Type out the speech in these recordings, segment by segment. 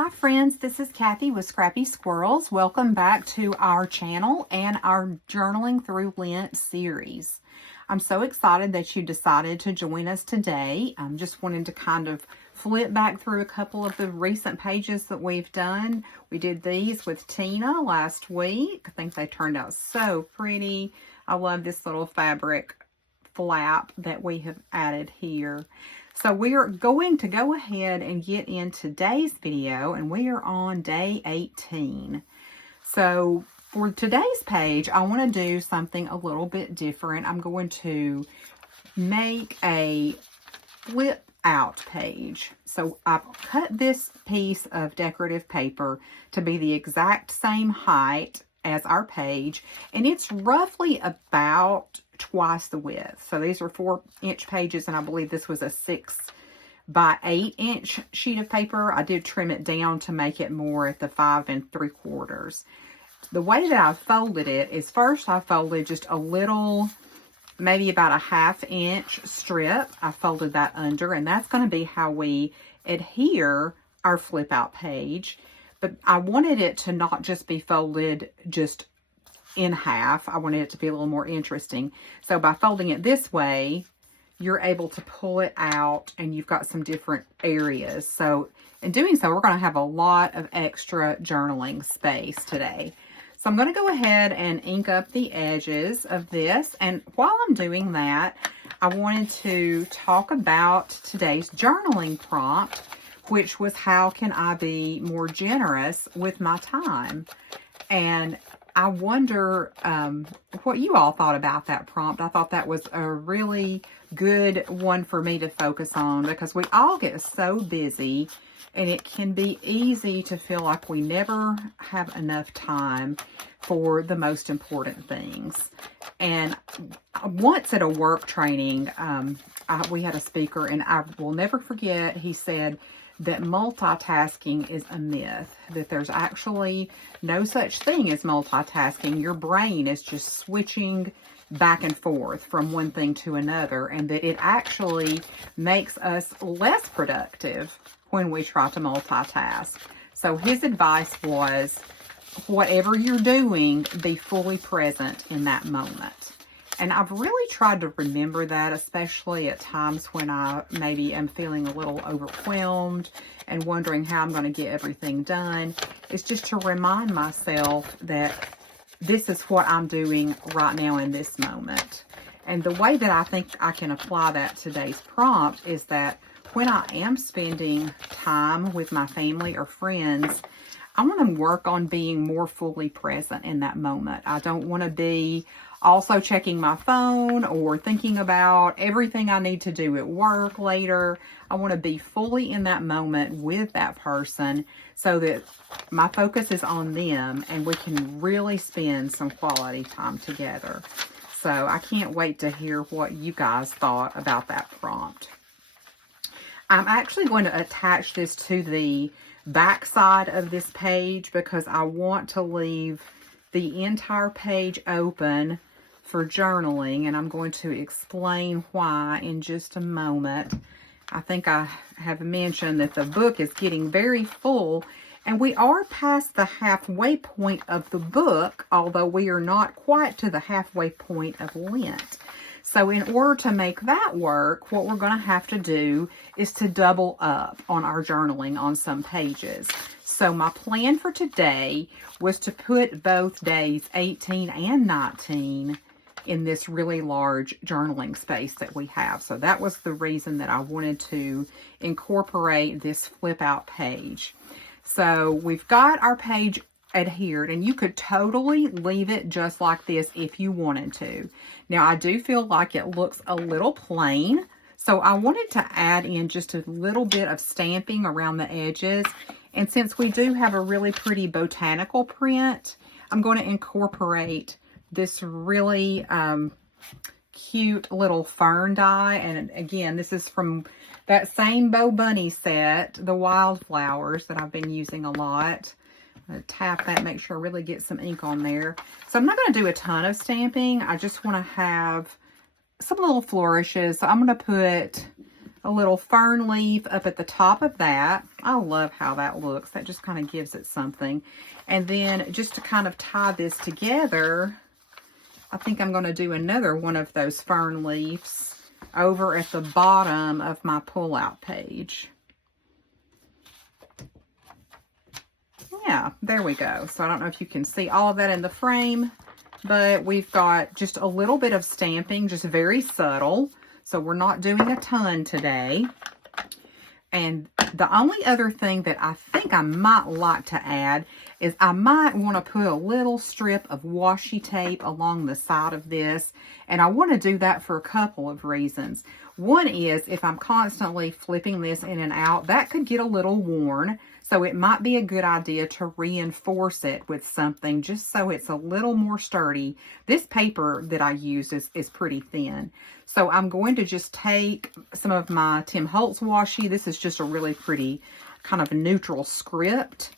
Hi friends, this is Kathy with Scrappy Squirrels. Welcome back to our channel and our Journaling Through Lent series. I'm so excited that you decided to join us today. I'm just wanting to kind of flip back through a couple of the recent pages that we've done. We did these with Tina last week. I think they turned out so pretty. I love this little fabric flap that we have added here. So we are going to go ahead and get in today's video, and we are on day 18. So for today's page, I want to do something a little bit different. I'm going to make a flip out page. So I've cut this piece of decorative paper to be the exact same height as our page, and it's roughly about twice the width. So these are 4-inch pages, and I believe this was a 6 by 8-inch sheet of paper. I did trim it down to make it more at the 5 3/4. The way that I folded it is, first I folded just a little, maybe about a 1/2-inch strip. I folded that under, and that's going to be how we adhere our flip out page. But I wanted it to not just be folded just in half. I wanted it to be a little more interesting. So by folding it this way, you're able to pull it out and you've got some different areas. So in doing so, we're going to have a lot of extra journaling space today. So I'm going to go ahead and ink up the edges of this. And while I'm doing that, I wanted to talk about today's journaling prompt, which was, how can I be more generous with my time? And I wonder what you all thought about that prompt. I thought that was a really good one for me to focus on, because we all get so busy and it can be easy to feel like we never have enough time for the most important things. And once at a work training, we had a speaker, and I will never forget, he said that multitasking is a myth, that there's actually no such thing as multitasking. Your brain is just switching back and forth from one thing to another, and that it actually makes us less productive when we try to multitask. So his advice was, whatever you're doing, be fully present in that moment. And I've really tried to remember that, especially at times when I maybe am feeling a little overwhelmed and wondering how I'm going to get everything done. It's just to remind myself that this is what I'm doing right now in this moment. And the way that I think I can apply that to today's prompt is that when I am spending time with my family or friends, I want to work on being more fully present in that moment. I don't want to be also checking my phone or thinking about everything I need to do at work later. I want to be fully in that moment with that person so that my focus is on them and we can really spend some quality time together. So I can't wait to hear what you guys thought about that prompt. I'm actually going to attach this to the back side of this page because I want to leave the entire page open for journaling, and I'm going to explain why in just a moment. I think I have mentioned that the book is getting very full, and we are past the halfway point of the book, although we are not quite to the halfway point of Lent. So in order to make that work, what we're going to have to do is to double up on our journaling on some pages. So my plan for today was to put both days 18 and 19 in this really large journaling space that we have. So that was the reason that I wanted to incorporate this flip out page. So we've got our page adhered, and you could totally leave it just like this if you wanted to. Now I do feel like it looks a little plain, so I wanted to add in just a little bit of stamping around the edges. And since we do have a really pretty botanical print, I'm going to incorporate this really cute little fern die. And again, this is from that same Bo Bunny set, the wildflowers that I've been using a lot. I'm going to tap that, make sure I really get some ink on there. So I'm not going to do a ton of stamping. I just want to have some little flourishes. So I'm going to put a little fern leaf up at the top of that. I love how that looks. That just kind of gives it something. And then just to kind of tie this together, I think I'm going to do another one of those fern leaves over at the bottom of my pull-out page. Yeah, there we go. So I don't know if you can see all of that in the frame, but we've got just a little bit of stamping, just very subtle. So we're not doing a ton today. And the only other thing that I think I might like to add is I might want to put a little strip of washi tape along the side of this. And I want to do that for a couple of reasons. One is if I'm constantly flipping this in and out, that could get a little worn. So it might be a good idea to reinforce it with something just so it's a little more sturdy. This paper that I use is pretty thin. So I'm going to just take some of my Tim Holtz washi. This is just a really pretty kind of neutral script.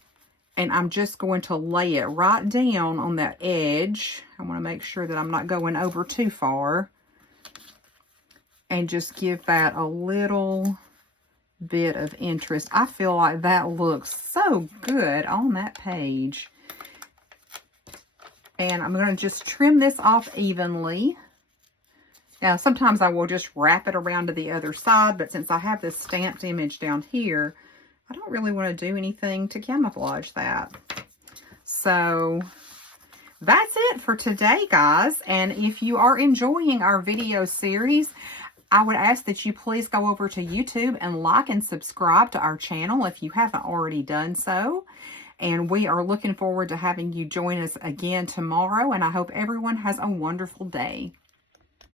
And I'm just going to lay it right down on that edge. I want to make sure that I'm not going over too far. And just give that a little bit of interest. I feel like that looks so good on that page. And I'm going to just trim this off evenly. Now, sometimes I will just wrap it around to the other side, but since I have this stamped image down here, I don't really want to do anything to camouflage that. So that's it for today, guys. And if you are enjoying our video series, I would ask that you please go over to YouTube and like and subscribe to our channel if you haven't already done so. And we are looking forward to having you join us again tomorrow. And I hope everyone has a wonderful day.